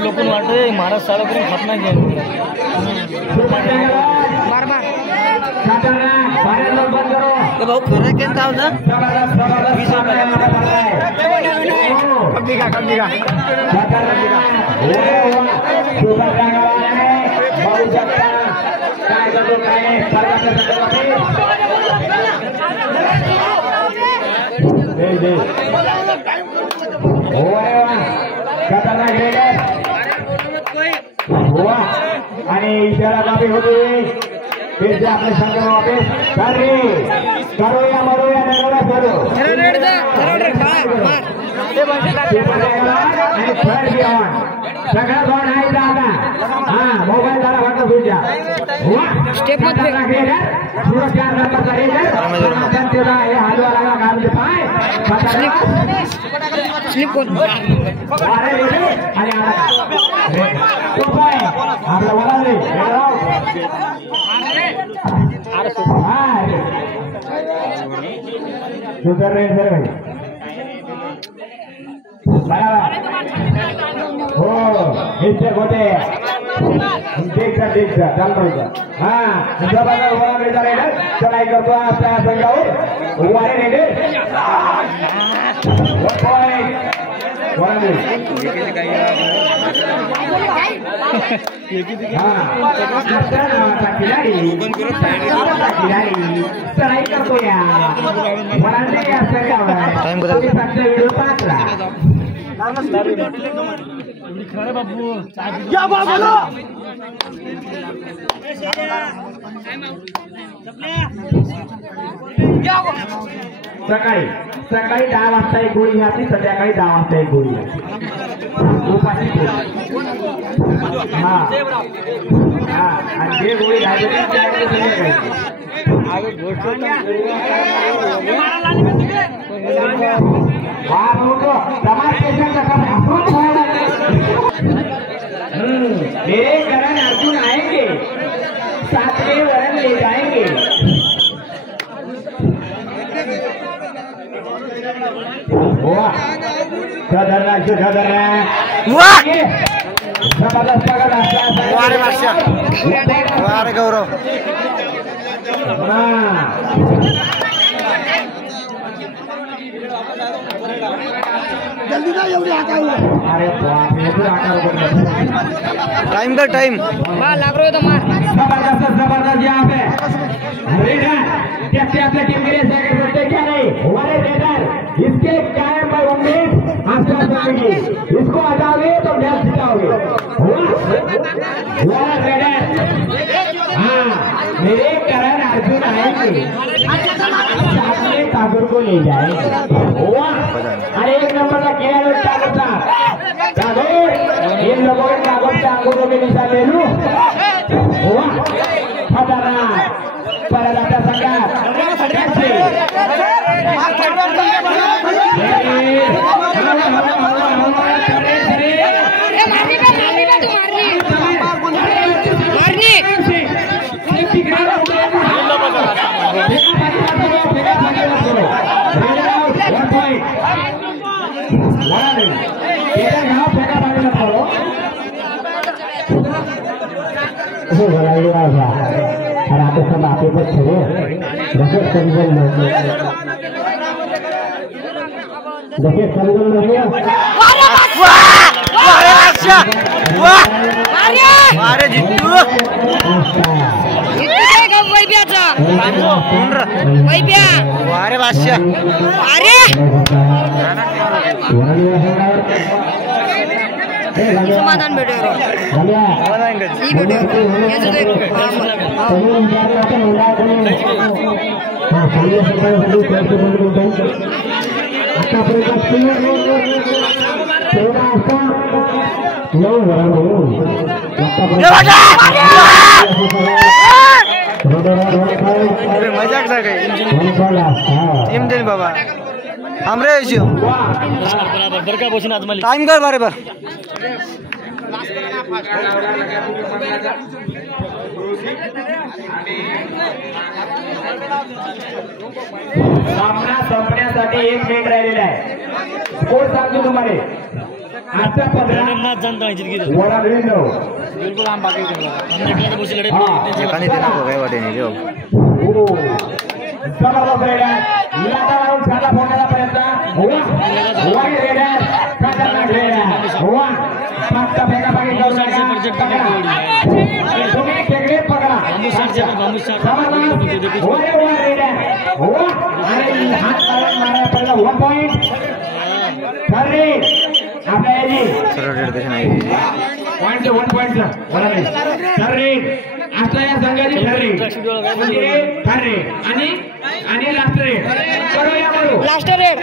लोकून वाटत महाराज सारा करून खात नाही भाऊ खरं केन का आणि इशारा कापी होती फिर से आपने शंकर वापस करो या मरो या नगरा करो सगळं कोण आहे दादा हा मोबाईल जरा वाटत तुझ्या स्टेप मध्ये सुरक्षा नंबरचा रेजर हे हलवा लागा गाडीचे पाय स्लिप कोण आणि आपला वळाले सुधर रे सर हो इच्छा होते देखा चाल पाहिजे हा चढाई करतो आपल्या संघावर वारे रेडे चढाई करतो या बाबू सकाळी 10 वाजता एक गोळी घ्यायची संध्याकाळी 10 वाजता एक गोळी हा आणि जे गोळी घ्यायची मेरे करण अर्जुन आएंगे सातवें वरण ले जाएंगे गौरव जल्दी ना एवढी आकार अरे बाप रे टाइम का टाइम मार लाग रहा है तो मार जबरदस्त यहाँ पे रेडर कैसे अपने टीम के लिए सेकंड करते क्या नहीं हमारे रेडर इसके कायम पर उम्मीद आशा करेंगे इसको हटाओगे तो मैच जिताओगे हुआ रेडर हाँ मेरे करण अर्जुन आएंगे सामने ठाकुर को ले जाएंगे हुआ अरे एक नंबर का खिलाड़ी ठाकुर इन लोगों के ठाकुर से आंखों में निशान ले लूं हुआ खतरनाक परदाता संगार हो गलाली आजा और आते सब आपे पर छे रकेट कंजल में देखिए कंजल में अरे अच्छा वाह अरे जितू अरे बादशाह अरे समाधान भेटेगा मजाक ना काही टीम देन बाबा हमरे बराबर बर का बसून आज मला टाइम कर बरोबर सामना संपण्यासाठी 1 मिनिट राहिलेला आहे स्कोर सांगतो तुम्हाला आजचा 15 जनता आहे जिंदगी वडा विंडो बिलकुल आम बाकी हमने एकला बसले लढत एकाने देना को काय वाटे नाही जो जबरदस्त रेडर लाटा लावून साधा फोडायला प्रयत्न हुआ रेडर खतरनाक रेडर हुआ फक्त फेकाफेकी करू नका तुम्ही खेकडे पकडा हुआ रेडर हुआ आणि हात काढून मारायला पहिला 1 पॉइंट ठरले आपल्या याची सरळ रेड कशी नाही पॉइंट 1 पॉइंट बरोबर आहे ठरले आता या संघाची ठरले ठरले आणि लास्ट रेड करूया करू लास्ट रेड